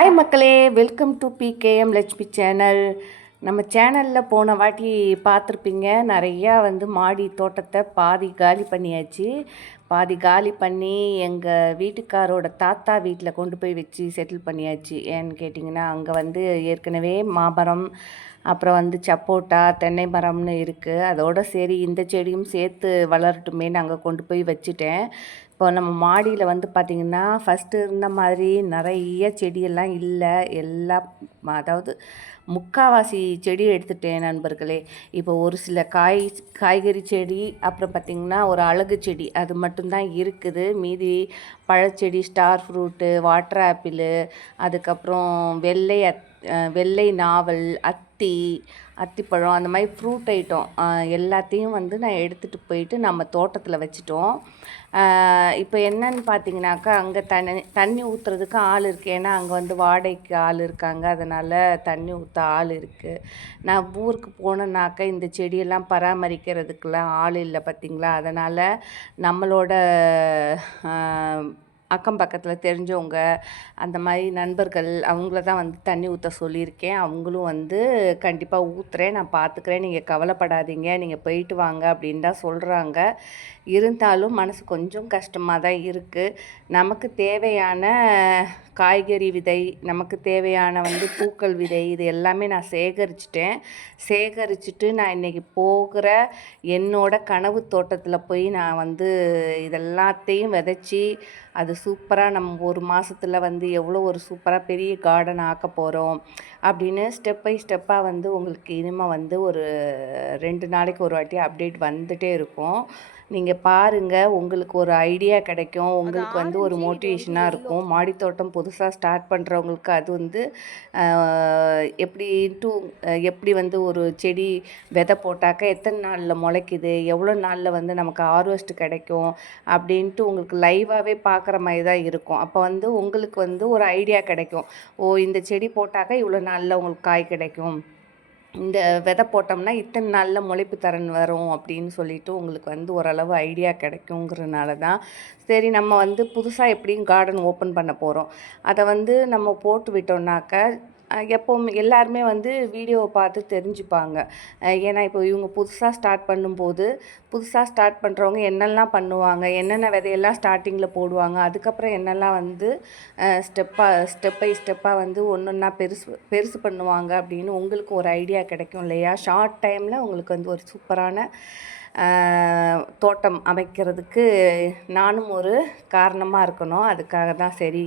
Hi மக்களே. Welcome to PKM Lakshmi channel நம்ம சேனலில் போன வாட்டி பார்த்துருப்பீங்க. நிறையா வந்து மாடி தோட்டத்தை பாதி காலி பண்ணியாச்சு. பாதி காலி பண்ணி எங்கள் வீட்டுக்காரோட தாத்தா வீட்டில் கொண்டு போய் வச்சு செட்டில் பண்ணியாச்சு. ஏன்னு கேட்டிங்கன்னா அங்கே வந்து ஏற்கனவே மாமரம் அப்புறம் வந்து சப்போட்டா தென்னை மரம்னு இருக்குது அதோட சரி இந்த செடியும் சேர்த்து வளரட்டுமேன்னு அங்கே கொண்டு போய் வச்சுட்டேன். இப்போ நம்ம மாடியில் வந்து பார்த்திங்கன்னா ஃபஸ்ட்டு இருந்த மாதிரி நிறைய செடியெல்லாம் இல்லை. எல்லாம் அதாவது முக்காவாசி செடி எடுத்துட்டேன் நண்பர்களே. இப்போ ஒரு சில காய் காய்கறி செடி அப்புறம் பார்த்திங்கன்னா ஒரு அழகு செடி அது மட்டும்தான் இருக்குது. மீதி பழச்செடி ஸ்டார் ஃப்ரூட்டு வாட்டர் ஆப்பிள் அதுக்கப்புறம் வெள்ளை அத் வெள்ளை நாவல் அத்தி அத்திப்பழம் அந்த மாதிரி ஃப்ரூட் ஐட்டம் எல்லாத்தையும் வந்து நான் எடுத்துகிட்டு போயிட்டு நம்ம தோட்டத்தில் வச்சுட்டோம். இப்போ என்னன்னு பார்த்தீங்கன்னாக்கா அங்கே தண்ணி தண்ணி ஊற்றுறதுக்கு ஆள் இருக்குது ஏன்னா அங்கே வந்து வாடகைக்கு ஆள் இருக்காங்க. அதனால் தண்ணி ஊற்ற ஆள் இருக்குது நான் ஊருக்கு போனேன்னாக்கா இந்த செடியெல்லாம் பராமரிக்கிறதுக்கெல்லாம் ஆள் இல்லை பார்த்தீங்களா அதனால் நம்மளோட அக்கம் பக்கத்தில் தெரிஞ்சவங்க அந்த மாதிரி நண்பர்கள் அவங்கள தான் வந்து தண்ணி ஊற்ற சொல்லியிருக்கேன். அவங்களும் வந்து கண்டிப்பாக ஊற்றுறேன் நான் பார்த்துக்கிறேன் நீங்கள் கவலைப்படாதீங்க. நீங்கள் போயிட்டு வாங்க அப்படின்னு தான் சொல்கிறாங்க இருந்தாலும் மனசு கொஞ்சம் கஷ்டமாக தான் இருக்குது நமக்கு தேவையான காய்கறி விதை நமக்கு தேவையான வந்து பூக்கள் விதை இது எல்லாமே நான் சேகரிச்சிட்டேன். சேகரிச்சுட்டு நான் இன்றைக்கி போகிற என்னோட கனவு தோட்டத்தில் போய் நான் வந்து இதெல்லாத்தையும் விதைச்சி அது சூப்பராக நம்ம ஒரு மாதத்துல வந்து எவ்வளோ ஒரு சூப்பராக பெரிய கார்டன் ஆக்க போகிறோம் அப்படின்னு ஸ்டெப் பை ஸ்டெப்பாக வந்து உங்களுக்கு இனிமேல் வந்து ஒரு ரெண்டு நாளைக்கு ஒரு வாட்டி அப்டேட் வந்துகிட்டே இருக்கும். நீங்கள் பாருங்கள் உங்களுக்கு ஒரு ஐடியா கிடைக்கும். உங்களுக்கு வந்து ஒரு மோட்டிவேஷனாக இருக்கும். மாடித்தோட்டம் புதுசாக ஸ்டார்ட் பண்ணுறவங்களுக்கு அது வந்து எப்படி டூ எப்படி வந்து ஒரு செடி விதை போட்டாக்கா எத்தனை நாளில் முளைக்குது எவ்வளோ நாளில் வந்து நமக்கு ஹார்வெஸ்ட் கிடைக்கும் அப்படின்ட்டு உங்களுக்கு லைவாகவே பார்க்குற மாதிரி தான் இருக்கும். அப்போ வந்து உங்களுக்கு வந்து ஒரு ஐடியா கிடைக்கும். ஓ இந்த செடி போட்டாக்கா இவ்வளோ நாளில் உங்களுக்கு காய் கிடைக்கும். இந்த விதை போட்டோம்னா இத்தனை நாளில் முளைப்பு தரன் வரும் அப்படின்னு சொல்லிட்டு உங்களுக்கு வந்து ஓரளவு ஐடியா கிடைக்குங்கிறனால தான். சரி நம்ம வந்து புதுசாக எப்படியும் கார்டன் ஓப்பன் பண்ண போகிறோம் அதை வந்து நம்ம போட்டு விட்டோம்னாக்க எப்போவும் எல்லாருமே வந்து வீடியோவை பார்த்து தெரிஞ்சுப்பாங்க. ஏன்னா இப்போ இவங்க புதுசாக ஸ்டார்ட் பண்ணும்போது புதுசாக ஸ்டார்ட் பண்ணுறவங்க என்னெல்லாம் பண்ணுவாங்க என்னென்ன விதையெல்லாம் ஸ்டார்டிங்கில் போடுவாங்க அதுக்கப்புறம் என்னெல்லாம் வந்து ஸ்டெப்பாக ஸ்டெப் பை ஸ்டெப்பாக வந்து ஒன்று ஒன்றா பெருசு பெருசு பண்ணுவாங்க அப்படின்னு உங்களுக்கு ஒரு ஐடியா கிடைக்கும் இல்லையா? ஷார்ட் டைமில் உங்களுக்கு வந்து ஒரு சூப்பரான தோட்டம் அமைக்கிறதுக்கு நானும் ஒரு காரணமாக இருக்கணும். அதுக்காக தான் சரி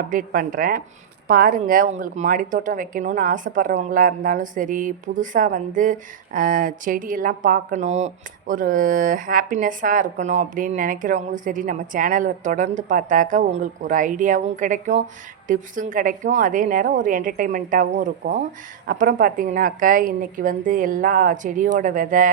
அப்டேட் பண்ணுறேன் பாருங்கள் உங்களுக்கு மாடித்தோட்டம் வைக்கணும்னு ஆசைப்பட்றவங்களா இருந்தாலும் சரி புதுசாக வந்து செடியெல்லாம் பார்க்கணும் ஒரு ஹாப்பினஸ்ஸாக இருக்கணும் அப்படின்னு நினைக்கிறவங்களும் சரி நம்ம சேனலை தொடர்ந்து பார்த்தாக்கா உங்களுக்கு ஒரு ஐடியாவும் கிடைக்கும் டிப்ஸும் கிடைக்கும். அதே நேரம் ஒரு என்டர்டெயின்மெண்ட்டாகவும் இருக்கும். அப்புறம் பார்த்தீங்கன்னாக்கா இன்றைக்கி வந்து எல்லா செடியோட விதை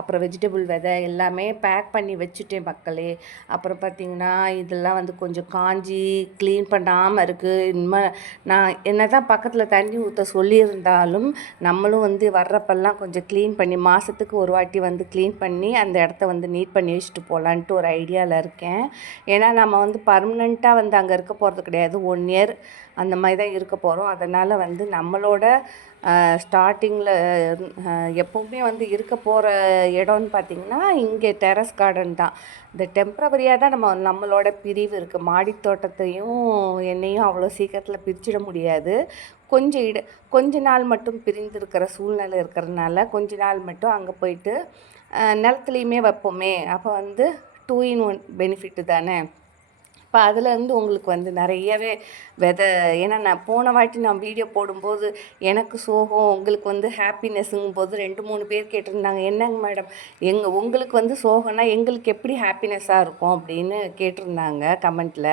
அப்புறம் வெஜிடபிள் விதை எல்லாமே பேக் பண்ணி வச்சுட்டேன் மக்களே. அப்புறம் பார்த்திங்கன்னா இதெல்லாம் வந்து கொஞ்சம் காஞ்சி க்ளீன் பண்ணாமல் இருக்குது இனிமேல் நான் என்ன தான் பக்கத்தில் தண்ணி ஊற்ற சொல்லியிருந்தாலும் நம்மளும் வந்து வர்றப்பெல்லாம் கொஞ்சம் க்ளீன் பண்ணி மாதத்துக்கு ஒரு வாட்டி வந்து க்ளீன் பண்ணி அந்த இடத்த வந்து நீட் பண்ணி வச்சுட்டு போகலான்ட்டு ஒரு ஐடியாவில் இருக்கேன். ஏன்னா நம்ம வந்து பர்மனெண்ட்டாக வந்து அங்கே இருக்க போகிறது கிடையாது. ஒன் இயர் அந்த மாதிரி தான் இருக்க போகிறோம் அதனால் வந்து நம்மளோட ஸ்டார்டிங்கில் எப்போவுமே வந்து இருக்க போகிற இடம்னு பார்த்திங்கன்னா இங்கே டெரஸ் கார்டன் தான். இந்த டெம்ப்ரவரியாக தான் நம்ம நம்மளோட பிரிவு இருக்குது மாடி தோட்டத்தையும் என்னையும் அவ்வளோ சீக்கிரத்தில் பிரிச்சிட முடியாது. கொஞ்சம் இட கொஞ்ச நாள் மட்டும் பிரிந்திருக்கிற சூழ்நிலை இருக்கிறதுனால கொஞ்ச நாள் மட்டும் அங்கே போயிட்டு நிலத்துலையுமே வைப்போமே. அப்போ வந்து டூ இன் ஒன் பெனிஃபிட்டு தானே? இப்போ அதுலேருந்து உங்களுக்கு வந்து நிறையவே விதை ஏன்னா நான் போன வாட்டி நான் வீடியோ போடும்போது எனக்கு சோகம் உங்களுக்கு வந்து ஹாப்பினஸ்ஸுங்கும் போது ரெண்டு மூணு பேர் கேட்டிருந்தாங்க என்னங்க மேடம் எங்கள் உங்களுக்கு வந்து சோகம்னா எங்களுக்கு எப்படி ஹாப்பினஸ்ஸாக இருக்கும்? அப்படின்னு கேட்டிருந்தாங்க கமெண்ட்டில்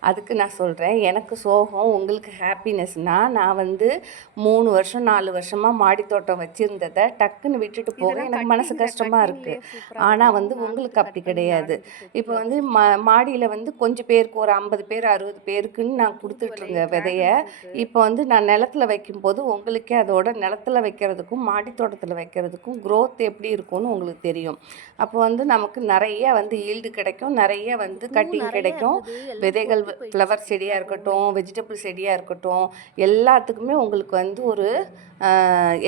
அதுக்கு நான் சொல்கிறேன் எனக்கு சோகம் உங்களுக்கு ஹாப்பினஸ்னால் நான் வந்து மூணு வருஷம் நாலு வருஷமாக மாடித்தோட்டம் வச்சுருந்ததை டக்குன்னு விட்டுட்டு போக எனக்கு மனசு கஷ்டமாக இருக்குது ஆனால் வந்து உங்களுக்கு அப்படி கிடையாது. இப்போ வந்து மா மாடியில் வந்து கொஞ்சம் பேர் பேருக்கு ஒரு ஐம்பது பேர் அறுபது பேருக்குன்னு நான் கொடுத்துட்ருங்க விதைய இப்போ வந்து நான் நிலத்துல வைக்கும்போது உங்களுக்கே அதோட நிலத்துல வைக்கிறதுக்கும் மாடி தோட்டத்தில் வைக்கிறதுக்கும் growth எப்படி இருக்கும்னு உங்களுக்கு தெரியும். அப்போ வந்து நமக்கு நிறைய வந்து ஈல்டு கிடைக்கும் நிறைய வந்து கட்டிங் கிடைக்கும். விதைகள் ஃப்ளவர் செடியாக இருக்கட்டும் வெஜிடபிள் செடியாக இருக்கட்டும் எல்லாத்துக்குமே உங்களுக்கு வந்து ஒரு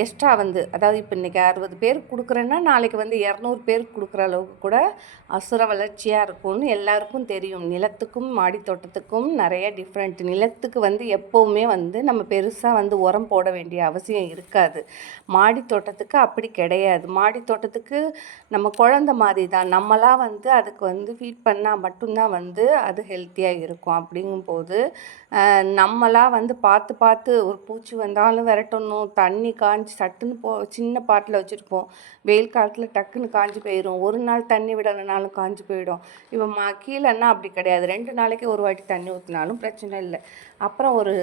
எக்ஸ்ட்ரா வந்து அதாவது இப்போ இன்றைக்கி அறுபது பேருக்கு கொடுக்குறேன்னா நாளைக்கு வந்து இரநூறு பேருக்கு கொடுக்குற அளவுக்கு கூட அசுர வளர்ச்சியாக இருக்கும்னு எல்லாருக்கும் தெரியும். நிலத்துக்கும் மாடி தோட்டத்துக்கும் நிறைய டிஃப்ரெண்ட் நிலத்துக்கு வந்து எப்போவுமே வந்து நம்ம பெருசாக வந்து உரம் போட வேண்டிய அவசியம் இருக்காது. மாடி தோட்டத்துக்கு அப்படி கிடையாது. மாடி தோட்டத்துக்கு நம்ம குழந்த மாதிரி தான் நம்மளாம் வந்து அதுக்கு வந்து ஃபீட் பண்ணால் மட்டும்தான் வந்து அது ஹெல்த்தியாக இருக்கும். அப்படிங்கும்போது நம்மளாம் நம்மளா வந்து பார்த்து பார்த்து ஒரு பூச்சி வந்தாலும் விரட்டணும். தண்ணி காஞ்சி சட்டுன்னு போ சின்ன பாட்டில் வச்சுருப்போம். வெயில் காலத்தில் டக்குன்னு காஞ்சி போயிடும் ஒரு நாள் தண்ணி விடலைனாலும் காஞ்சி போயிடும். இப்போ மா கீழேன்னா அப்படி கிடையாது. ரெண்டு நாளைக்கு ஒரு வாட்டி தண்ணி ஊற்றினாலும் பிரச்சனை இல்லை. அப்புறம் ஒரு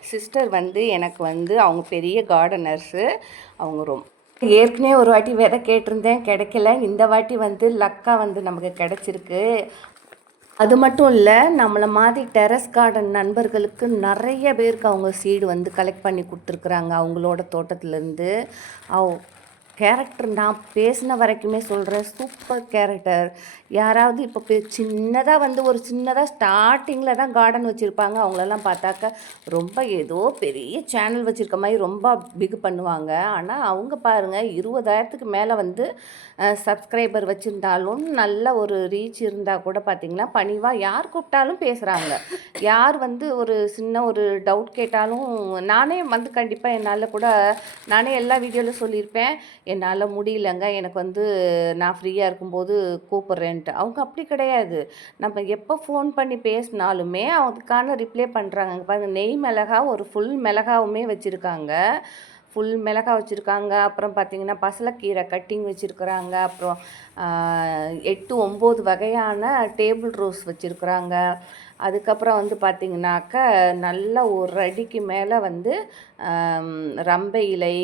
சிஸ்டர் வந்து எனக்கு வந்து அவங்க பெரிய கார்டனர்ஸு அவங்க ரொம்ப ஏற்கனவே ஒரு வாட்டி விதை கேட்டிருந்தேன் கிடைக்கல. இந்த வாட்டி வந்து லக்கா வந்து நமக்கு கிடச்சிருக்கு. அது மட்டும் இல்லை நம்மளை மாதிரி டெரஸ் கார்டன் நண்பர்களுக்கு நிறைய பேருக்கு அவங்க சீடு வந்து கலெக்ட் பண்ணி கொடுத்துருக்குறாங்க அவங்களோட தோட்டத்துலேருந்து. அவ் கேரக்டர் நான் பேசின வரைக்குமே சொல்கிறேன் சூப்பர் கேரக்டர் யாராவது இப்போ பெ சின்னதாக வந்து ஒரு சின்னதாக ஸ்டார்டிங்கில் தான் கார்டன் வச்சுருப்பாங்க அவங்களெல்லாம் பார்த்தாக்க ரொம்ப ஏதோ பெரிய சேனல் வச்சுருக்க மாதிரி ரொம்ப பிக் பண்ணுவாங்க. ஆனால் அவங்க பாருங்கள் இருபதாயிரத்துக்கு மேலே வந்து சப்ஸ்கிரைபர் வச்சுருந்தாலும் நல்ல ஒரு ரீச் இருந்தால் கூட பார்த்தீங்கன்னா பணிவாக யார் கூப்பிட்டாலும் பேசுகிறாங்க யார் வந்து ஒரு சின்ன ஒரு டவுட் கேட்டாலும் நானே வந்து கண்டிப்பாக என்னால் கூட நானே எல்லா வீடியோவில் சொல்லியிருப்பேன். என்னால் முடியலங்க. எனக்கு வந்து நான் ஃப்ரீயாக இருக்கும்போது கூப்பிட்றேன்ட்டு. அவங்க அப்படி கிடையாது. நம்ம எப்போ ஃபோன் பண்ணி பேசினாலுமே அதுக்கான ரிப்ளை பண்ணுறாங்க பாருங்கள் நெய் மிளகா ஒரு ஃபுல் மிளகாவுமே வச்சுருக்காங்க. ஃபுல் மிளகா வச்சுருக்காங்க. அப்புறம் பார்த்திங்கன்னா பசலக்கீரை கட்டிங் வச்சுருக்குறாங்க. அப்புறம் எட்டு ஒம்பது வகையான டேபிள் ரோஸ் வச்சுருக்குறாங்க. அதுக்கப்புறம் வந்து பார்த்திங்கனாக்கா நல்ல ஒரு அடிக்கு மேலே வந்து ரம்பை இலை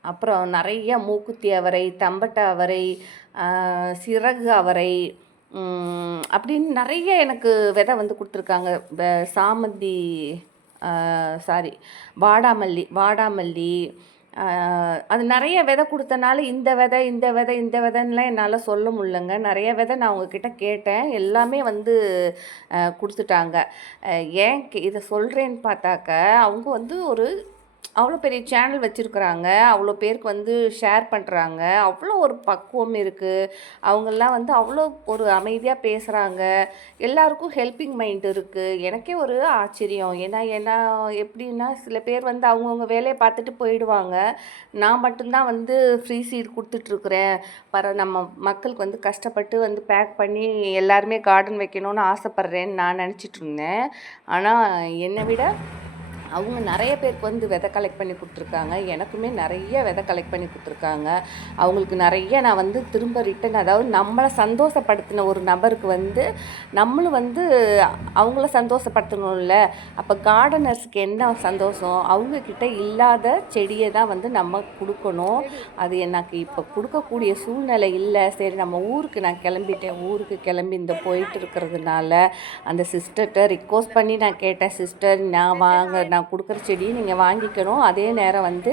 அப்புறம் நிறைய மூக்குத்தி அவரை தம்பட்ட அவரை சிறகு அவரை அப்படின்னு நிறைய எனக்கு விதை வந்து கொடுத்துருக்காங்க. சாமந்தி சாரி வாடாமல்லி வாடாமல்லி அது நிறைய விதை கொடுத்தனால இந்த விதை இந்த விதை இந்த விதைன்னெலாம் என்னால் சொல்ல முடியலங்க. நிறைய விதை நான் உங்ககிட்ட கேட்டேன். எல்லாமே வந்து கொடுத்துட்டாங்க. ஏன் கே- இதை சொல்கிறேன்னு பார்த்தாக்க அவங்க வந்து ஒரு அவ்வளோ பெரிய சேனல் வச்சுருக்குறாங்க. அவ்வளோ பேருக்கு வந்து ஷேர் பண்ணுறாங்க அவ்வளோ ஒரு பக்குவம் இருக்குது அவங்கெல்லாம் வந்து அவ்வளோ ஒரு அமைதியாக பேசுகிறாங்க எல்லாருக்கும் ஹெல்பிங் மைண்ட் இருக்குது எனக்கே ஒரு ஆச்சரியம். ஏன்னா ஏன்னா எப்படின்னா சில பேர் வந்து அவங்கவுங்க வேலையை பார்த்துட்டு போயிடுவாங்க. நான் மட்டும்தான் வந்து ஃப்ரீ சீட் கொடுத்துட்ருக்குறேன். பர நம்ம மக்களுக்கு வந்து கஷ்டப்பட்டு வந்து பேக் பண்ணி எல்லாருமே கார்டன் வைக்கணும்னு ஆசைப்பட்றேன்னு நான் நினச்சிட்டு இருந்தேன். ஆனால் என்னை விட அவங்க நிறைய பேருக்கு வந்து விதை கலெக்ட் பண்ணி கொடுத்துருக்காங்க. எனக்குமே நிறைய விதை கலெக்ட் பண்ணி கொடுத்துருக்காங்க. அவங்களுக்கு நிறைய நான் வந்து திரும்ப ரிட்டன் அதாவது நம்மளை சந்தோஷப்படுத்தின ஒரு நபருக்கு வந்து நம்மளும் வந்து அவங்கள சந்தோஷப்படுத்தணும்ல. அப்போ கார்டனர்ஸ்க்கு என்ன சந்தோஷம்? அவங்கக்கிட்ட இல்லாத செடியை தான் வந்து நம்ம கொடுக்கணும். அது எனக்கு இப்போ கொடுக்கக்கூடிய சூழ்நிலை இல்லை. சரி நம்ம ஊருக்கு நான் கிளம்பிட்டேன். ஊருக்கு கிளம்பி இந்த போயிட்டு இருக்கிறதுனால அந்த சிஸ்டர்கிட்ட ரிக்வஸ்ட் பண்ணி நான் கேட்டேன் சிஸ்டர் நான் வாங்க நான் நான் கொடுக்குற செடியை நீங்கள் வாங்கிக்கணும். அதே நேரம் வந்து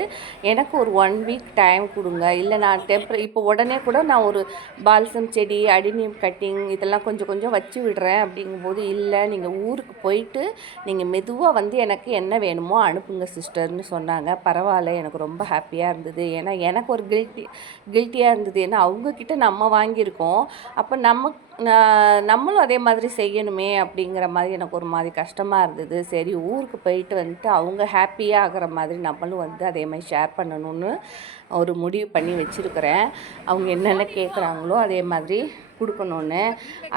எனக்கு ஒரு ஒன் வீக் டைம் கொடுங்க. இல்லை நான் டெம்பர் இப்போ உடனே கூட நான் ஒரு பால்சம் செடி அடினியம் கட்டிங் இதெல்லாம் கொஞ்சம் கொஞ்சம் வச்சு விடுறேன் அப்படிங்கும்போது இல்லை நீங்கள் ஊருக்கு போயிட்டு நீங்கள் மெதுவாக வந்து எனக்கு என்ன வேணுமோ அனுப்புங்க சிஸ்டர்னு சொன்னாங்க. பரவாயில்ல எனக்கு ரொம்ப ஹாப்பியாக இருந்தது. ஏன்னா எனக்கு ஒரு கில்ட்டி கில்ட்டியாக இருந்தது. ஏன்னா அவங்கக்கிட்ட நம்ம வாங்கியிருக்கோம். அப்போ நம்ம நம்மளும் அதே மாதிரி செய்யணுமே அப்படிங்கிற மாதிரி எனக்கு ஒரு மாதிரி கஷ்டமாக இருந்தது. சரி ஊருக்கு போயிட்டு வந்துட்டு அவங்க ஹாப்பியாக ஆகிற மாதிரி நம்மளும் வந்து அதே மாதிரி ஷேர் பண்ணணும்னு ஒரு முடிவு பண்ணி வச்சுருக்கிறேன். அவங்க என்னென்ன கேட்குறாங்களோ அதே மாதிரி கொடுக்கணுன்னு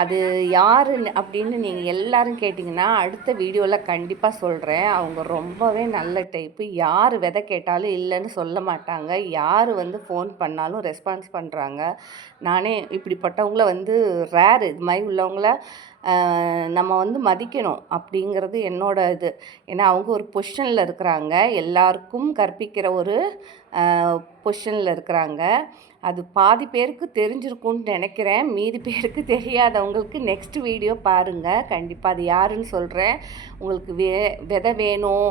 அது யார் அப்படின்னு நீங்கள் எல்லாரும் கேட்டிங்கன்னா அடுத்த வீடியோவில் கண்டிப்பாக சொல்கிறேன் அவங்க ரொம்பவே நல்ல டைப்பு யார் விதை கேட்டாலும் இல்லைன்னு சொல்ல மாட்டாங்க. யார் வந்து ஃபோன் பண்ணாலும் ரெஸ்பான்ஸ் பண்ணுறாங்க நானே இப்படிப்பட்டவங்கள வந்து ரேர் இது மாதிரி உள்ளவங்கள நம்ம வந்து மதிக்கணும் அப்படிங்கிறது என்னோட இது. ஏன்னா அவங்க ஒரு பொசிஷனில் இருக்கிறாங்க. எல்லாருக்கும் கற்பிக்கிற ஒரு பொசிஷனில் இருக்கிறாங்க. அது பாதி பேருக்கு தெரிஞ்சிருக்கும்னு நினைக்கிறேன். மீதி பேருக்கு தெரியாதவங்களுக்கு நெக்ஸ்ட் வீடியோ பாருங்கள் கண்டிப்பாக அது யாருன்னு சொல்கிறேன் உங்களுக்கு வே விதை வேணும்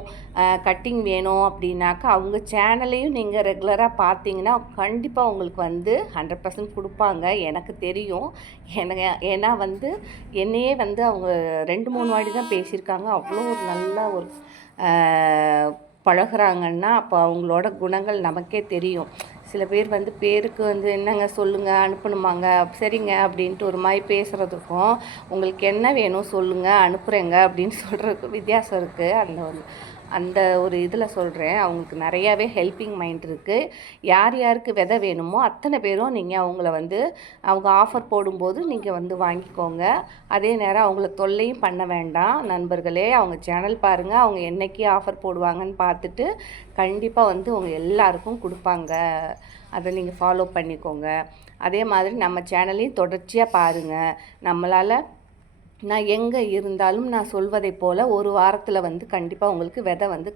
கட்டிங் வேணும் அப்படின்னாக்கா அவங்க சேனலையும் நீங்கள் ரெகுலராக பார்த்தீங்கன்னா கண்டிப்பாக உங்களுக்கு வந்து ஹண்ட்ரட் பர்சன்ட் கொடுப்பாங்க. எனக்கு தெரியும். எனக்கு ஏன்னா வந்து என்னையே வந்து அவங்க ரெண்டு மூணு வாடி தான் பேசியிருக்காங்க. அவ்வளோ ஒரு நல்ல ஒரு பழகுறாங்கன்னா அப்போ அவங்களோட குணங்கள் நமக்கே தெரியும். சில பேர் வந்து பேருக்கு வந்து என்னங்க சொல்லுங்கள் அனுப்பணுமாங்க? சரிங்க அப்படின்ட்டு ஒரு மாதிரி பேசுகிறதுக்கும் உங்களுக்கு என்ன வேணும் சொல்லுங்கள் அனுப்புகிறேங்க அப்படின்னு சொல்கிறதுக்கும் வித்தியாசம் இருக்குது அந்த ஒரு அந்த ஒரு இதில் சொல்கிறேன் அவங்களுக்கு நிறையாவே ஹெல்ப்பிங் மைண்ட் இருக்குது யார் யாருக்கு விதை வேணுமோ அத்தனை பேரும் நீங்கள் அவங்கள வந்து அவங்க ஆஃபர் போடும்போது நீங்கள் வந்து வாங்கிக்கோங்க. அதே நேரம் அவங்கள தொல்லையும் பண்ண வேண்டாம். நண்பர்களே அவங்க சேனல் பாருங்கள் அவங்க என்றைக்கு ஆஃபர் போடுவாங்கன்னு பார்த்துட்டு கண்டிப்பாக வந்து அவங்க எல்லாருக்கும் கொடுப்பாங்க. அதை நீங்கள் ஃபாலோ பண்ணிக்கோங்க. அதே மாதிரி நம்ம சேனலையும் தொடர்ச்சியாக பாருங்கள் நம்மளால் நான் எங்கே இருந்தாலும் நான் சொல்வதை போல் ஒரு வாரத்தில் வந்து கண்டிப்பாக உங்களுக்கு விதை வந்து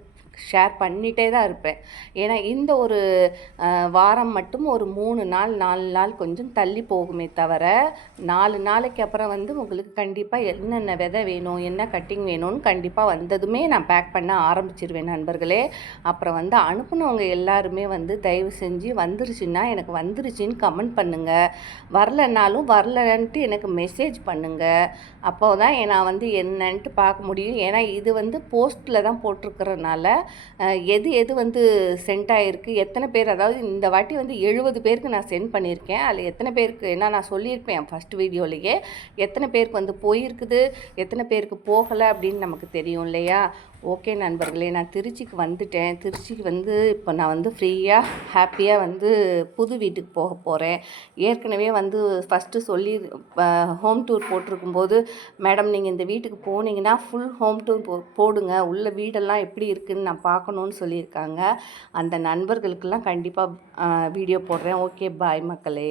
ஷேர் பண்ணிகிட்டே தான் இருப்பேன். ஏன்னா இந்த ஒரு வாரம் மட்டும் ஒரு மூணு நாள் நாலு நாள் கொஞ்சம் தள்ளி போகுமே தவிர நாலு நாளைக்கு அப்புறம் வந்து உங்களுக்கு கண்டிப்பாக என்னென்ன விதை வேணும் என்ன கட்டிங் வேணும்னு கண்டிப்பாக வந்ததுமே நான் பேக் பண்ண ஆரம்பிச்சிருவேன் நண்பர்களே. அப்புறம் வந்து அனுப்புனவங்க எல்லாருமே வந்து தயவு செஞ்சு வந்துருச்சுன்னா எனக்கு வந்துருச்சுன்னு கமெண்ட் பண்ணுங்கள் வரலனாலும் வரலன்ட்டு எனக்கு மெசேஜ் பண்ணுங்கள் அப்போ தான் நான் வந்து என்னன்ட்டு பார்க்க முடியும். ஏன்னா இது வந்து போஸ்ட்டில் தான் போட்டிருக்கிறனால எது எது வந்து சென்ட் ஆகிருக்கு எத்தனை பேர்? அதாவது இந்த வாட்டி வந்து எழுபது பேருக்கு நான் சென்ட் பண்ணியிருக்கேன். அதில் எத்தனை பேருக்கு என்ன நான் சொல்லியிருப்பேன் ஃபஸ்ட் வீடியோலேயே. எத்தனை பேருக்கு வந்து போயிருக்குது? எத்தனை பேருக்கு போகலை அப்படின்னு நமக்கு தெரியும் இல்லையா? ஓகே நண்பர்களே நான் திருச்சிக்கு வந்துட்டேன். திருச்சிக்கு வந்து இப்போ நான் வந்து ஃப்ரீயாக ஹாப்பியாக வந்து புது வீட்டுக்கு போக போகிறேன் ஏற்கனவே வந்து ஃபஸ்ட்டு சொல்லி ஹோம் டூர் போட்டிருக்கும்போது மேடம் நீங்கள் இந்த வீட்டுக்கு போனீங்கன்னா ஃபுல் ஹோம் டூர் போ போடுங்க. உள்ள வீடெல்லாம் எப்படி இருக்குதுன்னு நான் பார்க்கணுன்னு சொல்லியிருக்காங்க. அந்த நண்பர்களுக்கெல்லாம் கண்டிப்பாக வீடியோ போடுறேன். ஓகே பாய் மக்களே.